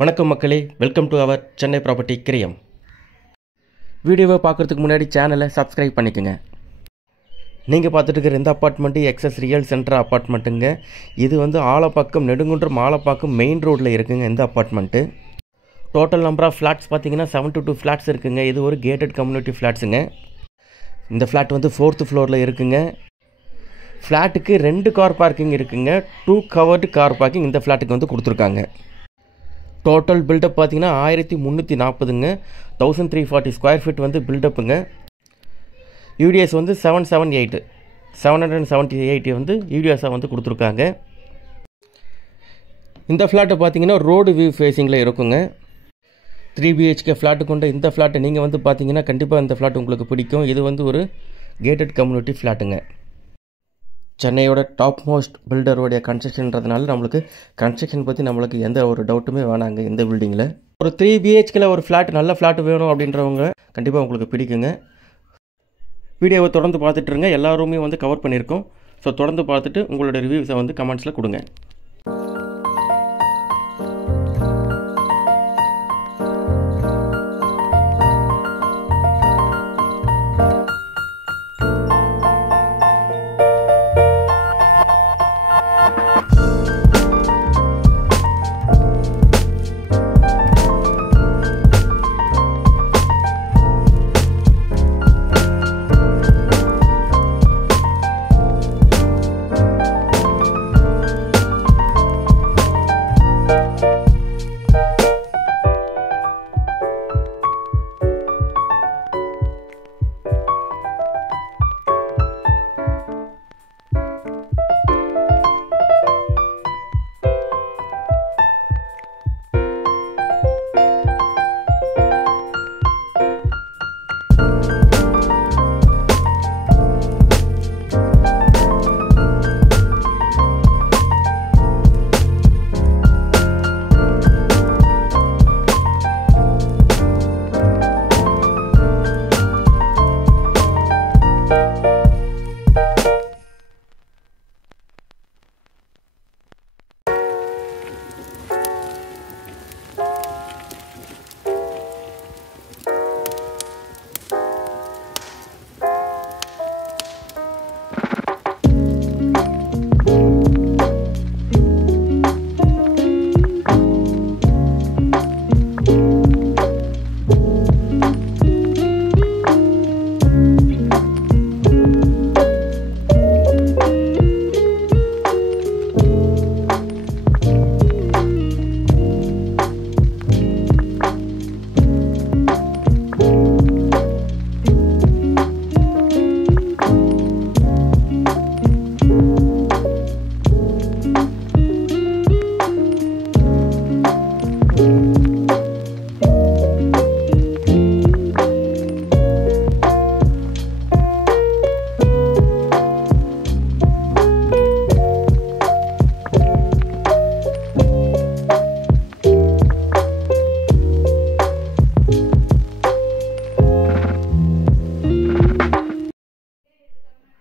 வணக்கம் மக்களே, welcome to our Chennai property கிரியம். வீடியோவை பார்க்குறதுக்கு முன்னாடி சேனலை சப்ஸ்கிரைப் பண்ணிக்கோங்க. நீங்கள் பார்த்துட்டு இருக்கிற இந்த அப்பார்ட்மெண்ட்டு எக்ஸஸ் ரியல் சென்டர் அப்பார்ட்மெண்ட்டுங்க. இது வந்து ஆலப்பாக்கம் நெடுங்குன்றம் ஆலப்பாக்கம் மெயின் ரோட்டில் இருக்குங்க. இந்த apartment total number of flats பார்த்தீங்கன்னா 72 ஃப்ளாட்ஸ் இருக்குங்க. இது ஒரு கேட்டட் கம்யூனிட்டி ஃப்ளாட்ஸுங்க. இந்த ஃப்ளாட் வந்து 4th ஃப்ளோரில் இருக்குங்க. ஃப்ளாட்டுக்கு 2 கார் பார்க்கிங் இருக்குங்க. 2 கவர்டு கார் பார்க்கிங் இந்த ஃப்ளாட்டுக்கு வந்து கொடுத்துருக்காங்க. டோட்டல் பில்டப் பார்த்தீங்கன்னா 1340ங்க. 1340 ஸ்கொயர் ஃபீட் வந்து பில்டப்புங்க. யூடிஎஸ் வந்து 778 வந்து யூடிஎஸாக வந்து கொடுத்துருக்காங்க. இந்த ஃப்ளாட்டை பார்த்தீங்கன்னா ரோடு வியூ ஃபேஸிங்கில் இருக்குங்க. 3 BHK ஃப்ளாட்டு கொண்ட இந்த ஃப்ளாட்டை நீங்கள் வந்து பார்த்தீங்கன்னா கண்டிப்பாக இந்த ஃப்ளாட் உங்களுக்கு பிடிக்கும். இது வந்து ஒரு கேட்டட் கம்யூனிட்டி ஃப்ளாட்டுங்க. சென்னையோட டாப் மோஸ்ட் பில்டருடைய கன்ஸ்ட்ரக்ஷன்றதுனால நம்மளுக்கு கன்ஸ்ட்ரக்ஷன் பற்றி நம்மளுக்கு எந்த ஒரு டவுட்டுமே வேணாங்க. இந்த பில்டிங்கில் ஒரு 3 BHKல ஒரு ஃப்ளாட், நல்ல ஃப்ளாட் வேணும் அப்படின்றவங்க கண்டிப்பாக உங்களுக்கு பிடிக்குங்க. வீடியோவை தொடர்ந்து பார்த்துட்டு இருங்க. எல்லா ரூமையும் வந்து கவர் பண்ணியிருக்கோம். ஸோ தொடர்ந்து பார்த்துட்டு உங்களோட ரிவ்யூஸை வந்து கமெண்ட்ஸில் கொடுங்க.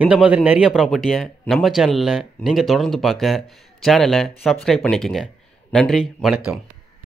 இந்த மாதிரி நிறைய ப்ராப்பர்ட்டியை நம்ம சேனலில் நீங்கள் தொடர்ந்து பார்க்க சேனலை சப்ஸ்கிரைப் பண்ணிக்கோங்க. நன்றி, வணக்கம்.